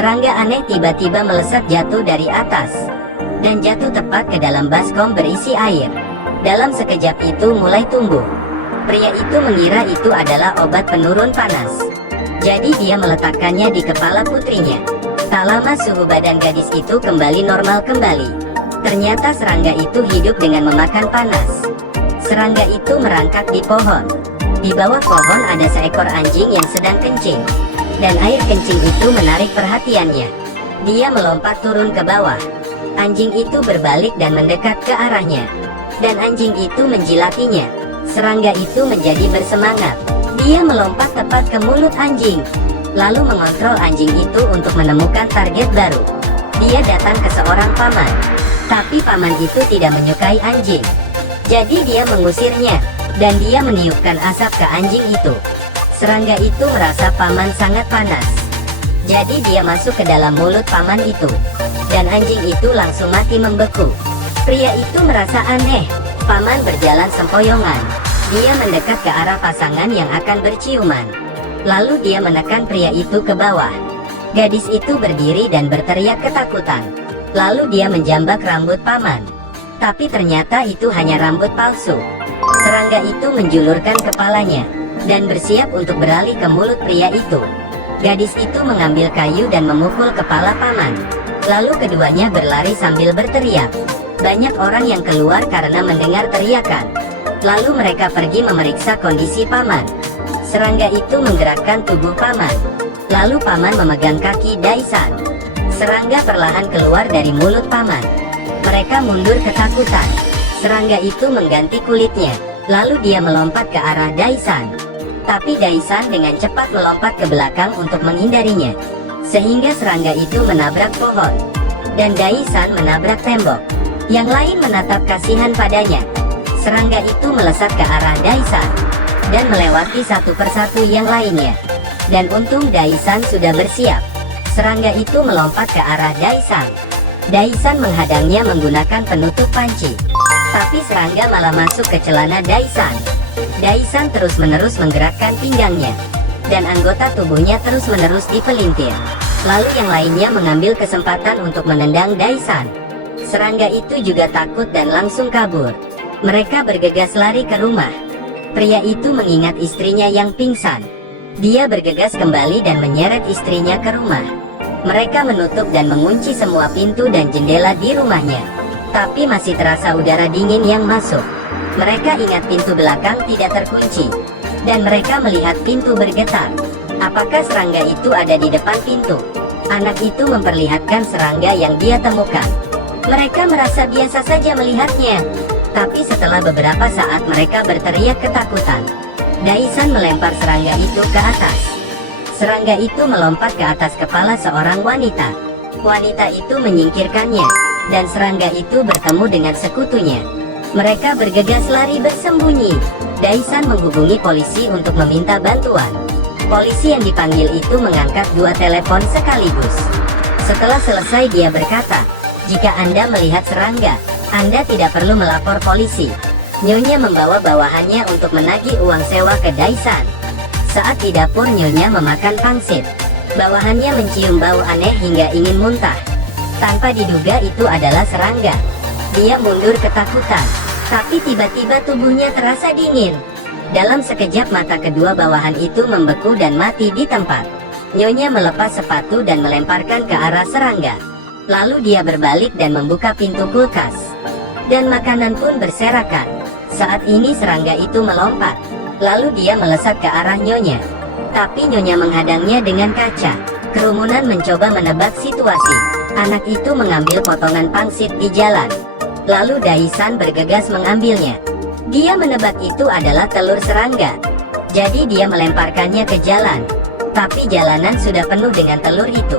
Serangga aneh tiba-tiba melesat jatuh dari atas dan jatuh tepat ke dalam baskom berisi air. Dalam sekejap itu mulai tumbuh. Pria itu mengira itu adalah obat penurun panas. Jadi dia meletakkannya di kepala putrinya. Tak lama suhu badan gadis itu kembali normal kembali. Ternyata serangga itu hidup dengan memakan panas. Serangga itu merangkak di pohon. Di bawah pohon ada seekor anjing yang sedang kencing. Dan air kencing itu menarik perhatiannya. Dia melompat turun ke bawah. Anjing itu berbalik dan mendekat ke arahnya. Dan anjing itu menjilatinya. Serangga itu menjadi bersemangat. Dia melompat tepat ke mulut anjing. Lalu mengontrol anjing itu untuk menemukan target baru. Dia datang ke seorang paman. Tapi paman itu tidak menyukai anjing. Jadi dia mengusirnya. Dan dia meniupkan asap ke anjing itu. Serangga itu merasa paman sangat panas. Jadi dia masuk ke dalam mulut paman itu. Dan anjing itu langsung mati membeku. Pria itu merasa aneh. Paman berjalan sempoyongan. Dia mendekat ke arah pasangan yang akan berciuman. Lalu dia menekan pria itu ke bawah. Gadis itu berdiri dan berteriak ketakutan. Lalu dia menjambak rambut paman. Tapi ternyata itu hanya rambut palsu. Serangga itu menjulurkan kepalanya dan bersiap untuk beralih ke mulut pria itu. Gadis itu mengambil kayu dan memukul kepala paman. Lalu keduanya berlari sambil berteriak. Banyak orang yang keluar karena mendengar teriakan. Lalu mereka pergi memeriksa kondisi paman. Serangga itu menggerakkan tubuh paman. Lalu paman memegang kaki Daisan. Serangga perlahan keluar dari mulut paman. Mereka mundur ketakutan. Serangga itu mengganti kulitnya. Lalu dia melompat ke arah Daisan. Tapi Daisan dengan cepat melompat ke belakang untuk menghindarinya. Sehingga serangga itu menabrak pohon. Dan Daisan menabrak tembok. Yang lain menatap kasihan padanya. Serangga itu melesat ke arah Daisan. Dan melewati satu persatu yang lainnya. Dan untung Daisan sudah bersiap. Serangga itu melompat ke arah Daisan. Daisan menghadangnya menggunakan penutup panci. Tapi serangga malah masuk ke celana Daisan. Daisan terus-menerus menggerakkan pinggangnya. Dan anggota tubuhnya terus-menerus dipelintir. Lalu yang lainnya mengambil kesempatan untuk menendang Daisan. Serangga itu juga takut dan langsung kabur. Mereka bergegas lari ke rumah. Pria itu mengingat istrinya yang pingsan. Dia bergegas kembali dan menyeret istrinya ke rumah. Mereka menutup dan mengunci semua pintu dan jendela di rumahnya. Tapi masih terasa udara dingin yang masuk. Mereka ingat pintu belakang tidak terkunci. Dan mereka melihat pintu bergetar. Apakah serangga itu ada di depan pintu? Anak itu memperlihatkan serangga yang dia temukan. Mereka merasa biasa saja melihatnya. Tapi setelah beberapa saat mereka berteriak ketakutan. Daisan melempar serangga itu ke atas. Serangga itu melompat ke atas kepala seorang wanita. Wanita itu menyingkirkannya. Dan serangga itu bertemu dengan sekutunya. Mereka bergegas lari bersembunyi. Daisan menghubungi polisi untuk meminta bantuan. Polisi yang dipanggil itu mengangkat 2 telepon sekaligus. Setelah selesai dia berkata, "Jika Anda melihat serangga, Anda tidak perlu melapor polisi." Nyonya membawa bawahannya untuk menagih uang sewa ke Daisan. Saat di dapur Nyonya memakan pangsit. Bawahannya mencium bau aneh hingga ingin muntah. Tanpa diduga itu adalah serangga. Dia mundur ketakutan. Tapi tiba-tiba tubuhnya terasa dingin. Dalam sekejap mata kedua bawahan itu membeku dan mati di tempat. Nyonya melepas sepatu dan melemparkan ke arah serangga. Lalu dia berbalik dan membuka pintu kulkas. Dan makanan pun berserakan. Saat ini serangga itu melompat. Lalu dia melesat ke arah Nyonya. Tapi Nyonya menghadangnya dengan kaca. Kerumunan mencoba menebak situasi. Anak itu mengambil potongan pangsit di jalan. Lalu Daisan bergegas mengambilnya. Dia menebak itu adalah telur serangga. Jadi dia melemparkannya ke jalan. Tapi jalanan sudah penuh dengan telur itu.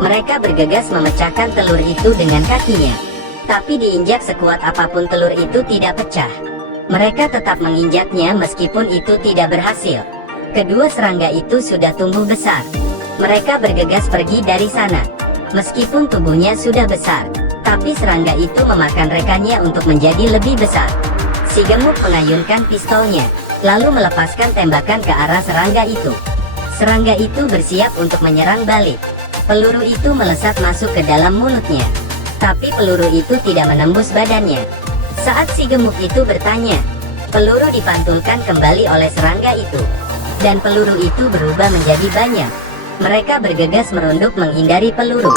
Mereka bergegas memecahkan telur itu dengan kakinya. Tapi diinjak sekuat apapun telur itu tidak pecah. Mereka tetap menginjaknya meskipun itu tidak berhasil. Kedua serangga itu sudah tumbuh besar. Mereka bergegas pergi dari sana. Meskipun tubuhnya sudah besar, tapi serangga itu memakan rekannya untuk menjadi lebih besar. Si gemuk mengayunkan pistolnya, lalu melepaskan tembakan ke arah serangga itu. Serangga itu bersiap untuk menyerang balik. Peluru itu melesat masuk ke dalam mulutnya. Tapi peluru itu tidak menembus badannya. Saat si gemuk itu bertanya, peluru dipantulkan kembali oleh serangga itu. Dan peluru itu berubah menjadi banyak. Mereka bergegas merunduk menghindari peluru.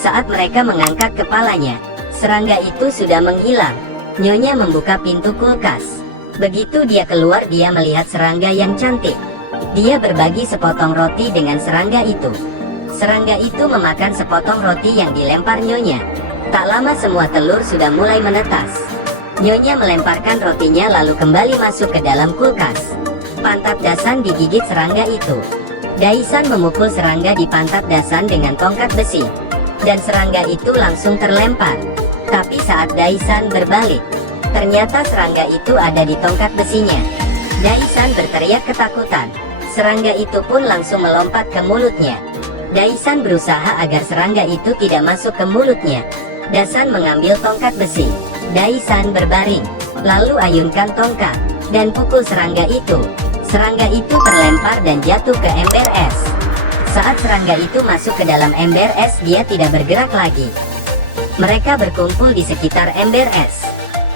Saat mereka mengangkat kepalanya, serangga itu sudah menghilang. Nyonya membuka pintu kulkas. Begitu dia keluar, dia melihat serangga yang cantik. Dia berbagi sepotong roti dengan serangga itu. Serangga itu memakan sepotong roti yang dilempar Nyonya. Tak lama semua telur sudah mulai menetas. Nyonya melemparkan rotinya lalu kembali masuk ke dalam kulkas. Pantat Dasan digigit serangga itu. Daisan memukul serangga di pantat Dasan dengan tongkat besi. Dan serangga itu langsung terlempar. Tapi saat Daisan berbalik, ternyata serangga itu ada di tongkat besinya. Daisan berteriak ketakutan. Serangga itu pun langsung melompat ke mulutnya. Daisan berusaha agar serangga itu tidak masuk ke mulutnya. Dasan mengambil tongkat besi. Daisan berbaring, lalu ayunkan tongkat, dan pukul serangga itu. Serangga itu terlempar dan jatuh ke ember es. Saat serangga itu masuk ke dalam ember es, dia tidak bergerak lagi. Mereka berkumpul di sekitar ember es.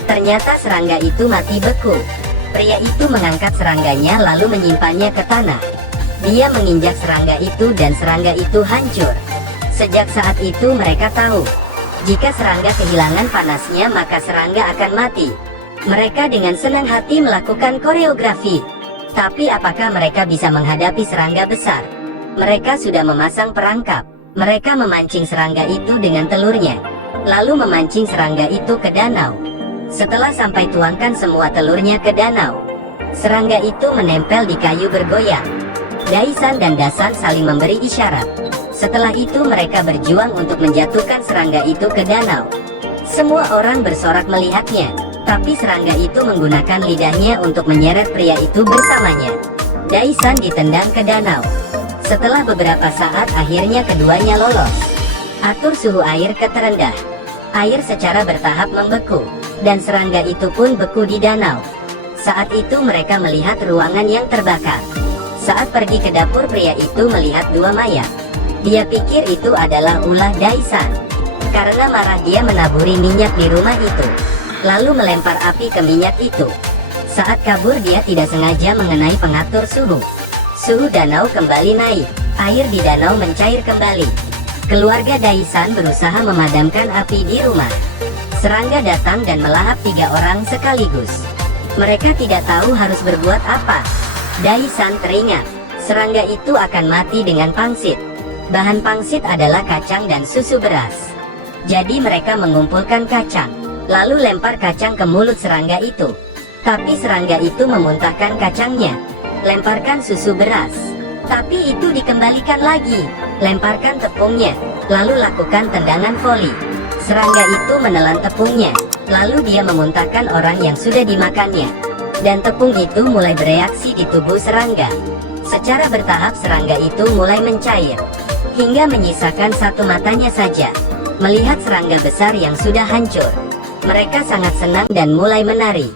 Ternyata serangga itu mati beku. Pria itu mengangkat serangganya lalu menyimpannya ke tanah. Dia menginjak serangga itu dan serangga itu hancur. Sejak saat itu mereka tahu, jika serangga kehilangan panasnya maka serangga akan mati. Mereka dengan senang hati melakukan koreografi. Tapi apakah mereka bisa menghadapi serangga besar? Mereka sudah memasang perangkap. Mereka memancing serangga itu dengan telurnya, lalu memancing serangga itu ke danau. Setelah sampai, tuangkan semua telurnya ke danau. Serangga itu menempel di kayu bergoyang. Daisan dan Dasan saling memberi isyarat. Setelah itu mereka berjuang untuk menjatuhkan serangga itu ke danau. Semua orang bersorak melihatnya, tapi serangga itu menggunakan lidahnya untuk menyeret pria itu bersamanya. Daisan ditendang ke danau. Setelah beberapa saat akhirnya keduanya lolos. Atur suhu air ke terendah. Air secara bertahap membeku, dan serangga itu pun beku di danau. Saat itu mereka melihat ruangan yang terbakar. Saat pergi ke dapur, pria itu melihat dua mayat. Dia pikir itu adalah ulah Daisan. Karena marah, dia menaburi minyak di rumah itu, lalu melempar api ke minyak itu. Saat kabur, dia tidak sengaja mengenai pengatur suhu. Suhu danau kembali naik. Air di danau mencair kembali. Keluarga Daisan berusaha memadamkan api di rumah. Serangga datang dan melahap 3 orang sekaligus. Mereka tidak tahu harus berbuat apa. Daisan teringat, serangga itu akan mati dengan pangsit. Bahan pangsit adalah kacang dan susu beras. Jadi mereka mengumpulkan kacang, lalu lempar kacang ke mulut serangga itu. Tapi serangga itu memuntahkan kacangnya. Lemparkan susu beras, tapi itu dikembalikan lagi. Lemparkan tepungnya, lalu lakukan tendangan voli. Serangga itu menelan tepungnya, lalu dia memuntahkan orang yang sudah dimakannya. Dan tepung itu mulai bereaksi di tubuh serangga. Secara bertahap serangga itu mulai mencair, hingga menyisakan satu matanya saja. Melihat serangga besar yang sudah hancur, mereka sangat senang dan mulai menari.